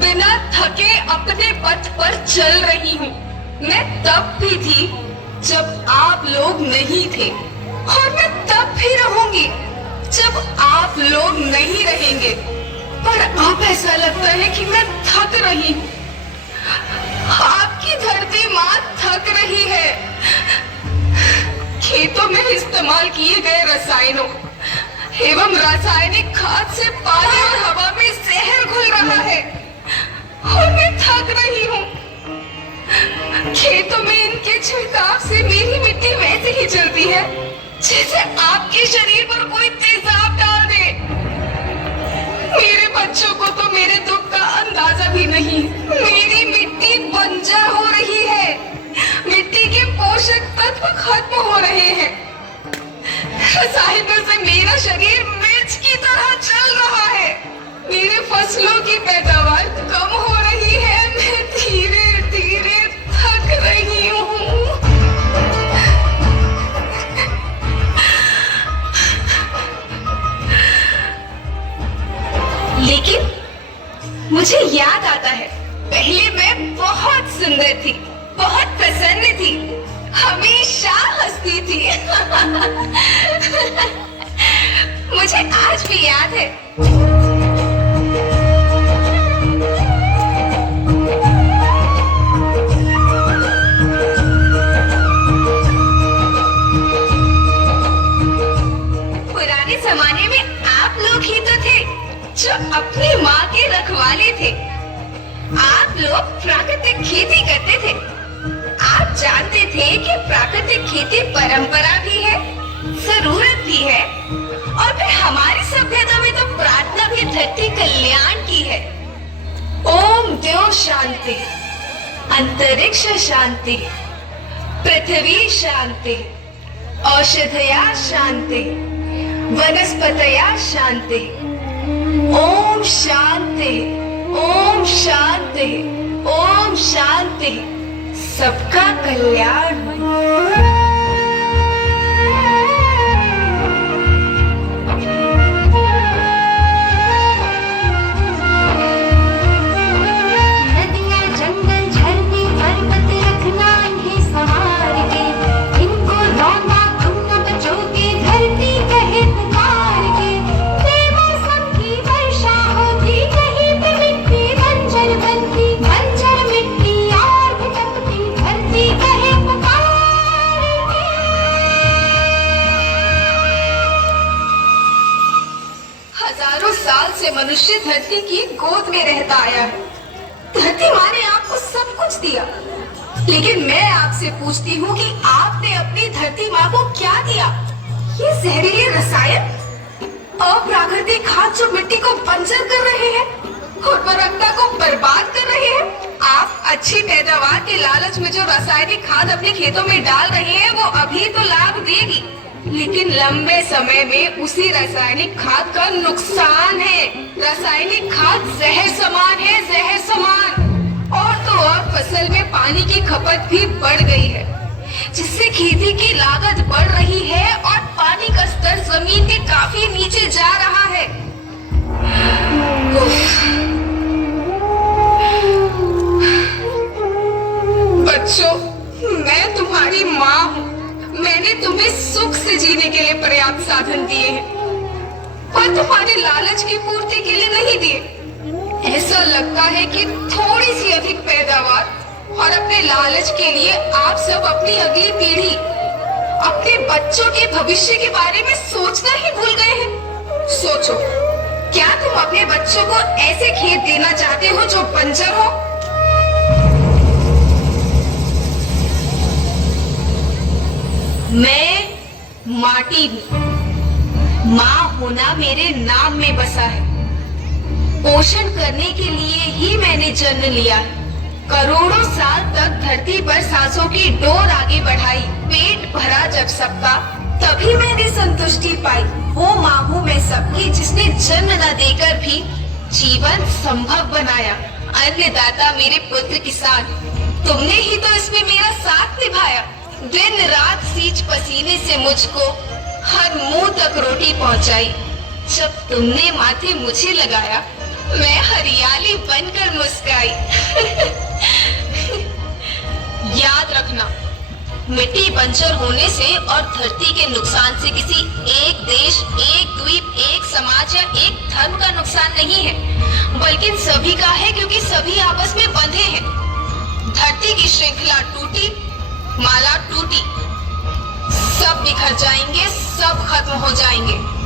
बिना थके अपने पथ पर चल रही हूँ। मैं तब भी थी जब आप लोग नहीं थे, और मैं तब भी रहूंगी जब आप लोग नहीं रहेंगे। पर अब ऐसा लगता है कि मैं थक रही हूँ। आपकी धरती माँ थक रही है। खेतों में इस्तेमाल किए गए रसायनों एवं रासायनिक खाद से पानी और हवा में जहर घुल रहा है, और मैं थक रही हूँ। खेतों में इनके छिड़काव से मेरी मिट्टी वैसे ही चलती है जैसे आपके शरीर पर कोई तेजाब डाल दे। मेरे बच्चों को तो मेरे दुख का अंदाजा भी नहीं। मेरी मिट्टी बंजर हो रही है, मिट्टी के पोषक तत्व खत्म हो रहे हैं। रसायनों से मेरा शरीर मिर्च की तरह चल रहा है। मेरे फसलों की पैदावार कम हो रही है। मैं धीरे धीरे थक रही हूँ। लेकिन मुझे याद आता है, पहले मैं बहुत सुंदर थी, बहुत प्रसन्न थी, हमेशा हंसती थी। मुझे आज भी याद है। पुराने जमाने में आप लोग ही तो थे जो अपनी माँ के रखवाले थे। आप लोग प्राकृतिक खेती करते थे। आप जानते थे कि प्राकृतिक खेती परंपरा भी है, जरूरत भी है, और फिर हमारी सभ्यता में तो प्रार्थना भी धरती कल्याण की है। ओम द्यो शांति, अंतरिक्ष शांति, पृथ्वी शांति, औषधया शांति, वनस्पतया शांति। ओम शांति, ओम शांति, ओम शांति। सबका कल्याण हो। मनुष्य धरती की गोद में रहता आया है। धरती माँ ने आपको सब कुछ दिया, लेकिन मैं आपसे पूछती हूँ कि आपने अपनी धरती माँ को क्या दिया? ये जहरीले रसायन, अप्राकृतिक खाद जो मिट्टी को बंजर कर रहे हैं, उर्वरकता को बर्बाद कर रहे हैं। आप अच्छी पैदावार के लालच में जो रासायनिक खाद अपने खेतों में डाल रहे हैं, वो अभी तो लाभ देगी, लेकिन लंबे समय में उसी रासायनिक खाद का नुकसान है। रासायनिक खाद जहर समान है, जहर समान। और तो और फसल में पानी की खपत भी बढ़ गई है, जिससे खेती की लागत बढ़ रही है और पानी का स्तर जमीन के काफी नीचे जा रहा है। बच्चों, मैं तुम्हारी माँ हूँ। मैंने तुम्हें सुख से जीने के लिए पर्याप्त साधन दिए हैं, पर तुम्हारे लालच की पूर्ति के लिए नहीं दिए। ऐसा लगता है कि थोड़ी सी अधिक पैदावार और अपने लालच के लिए आप सब अपनी अगली पीढ़ी, अपने बच्चों के भविष्य के बारे में सोचना ही भूल गए हैं। सोचो, क्या तुम अपने बच्चों को ऐसे खेत देना चाहते हो जो बंजर हो? मैं माटी हूँ। माँ होना मेरे नाम में बसा है। पोषण करने के लिए ही मैंने जन्म लिया है। करोड़ों साल तक धरती पर सांसों की डोर आगे बढ़ाई। पेट भरा जब सबका, तभी मैंने संतुष्टि पाई। वो माँ हूँ मैं सबकी, जिसने जन्म न देकर भी जीवन संभव बनाया। अन्नदाता मेरे पुत्र किसान, तुमने ही तो इसमें मेरा साथ निभाया। दिन रात सींच पसीने से मुझको हर मुंह तक रोटी पहुंचाई। जब तुमने माथे मुझे लगाया मैं हरियाली बनकर मुस्काई। याद रखना, मिट्टी बंजर होने से और धरती के नुकसान से किसी एक देश, एक द्वीप, एक समाज या एक धर्म का नुकसान नहीं है, बल्कि सभी का है, क्योंकि सभी आपस में बंधे हैं। धरती की श्रृंखला टूटी, माला टूटी, सब बिखर जाएंगे, सब खत्म हो जाएंगे।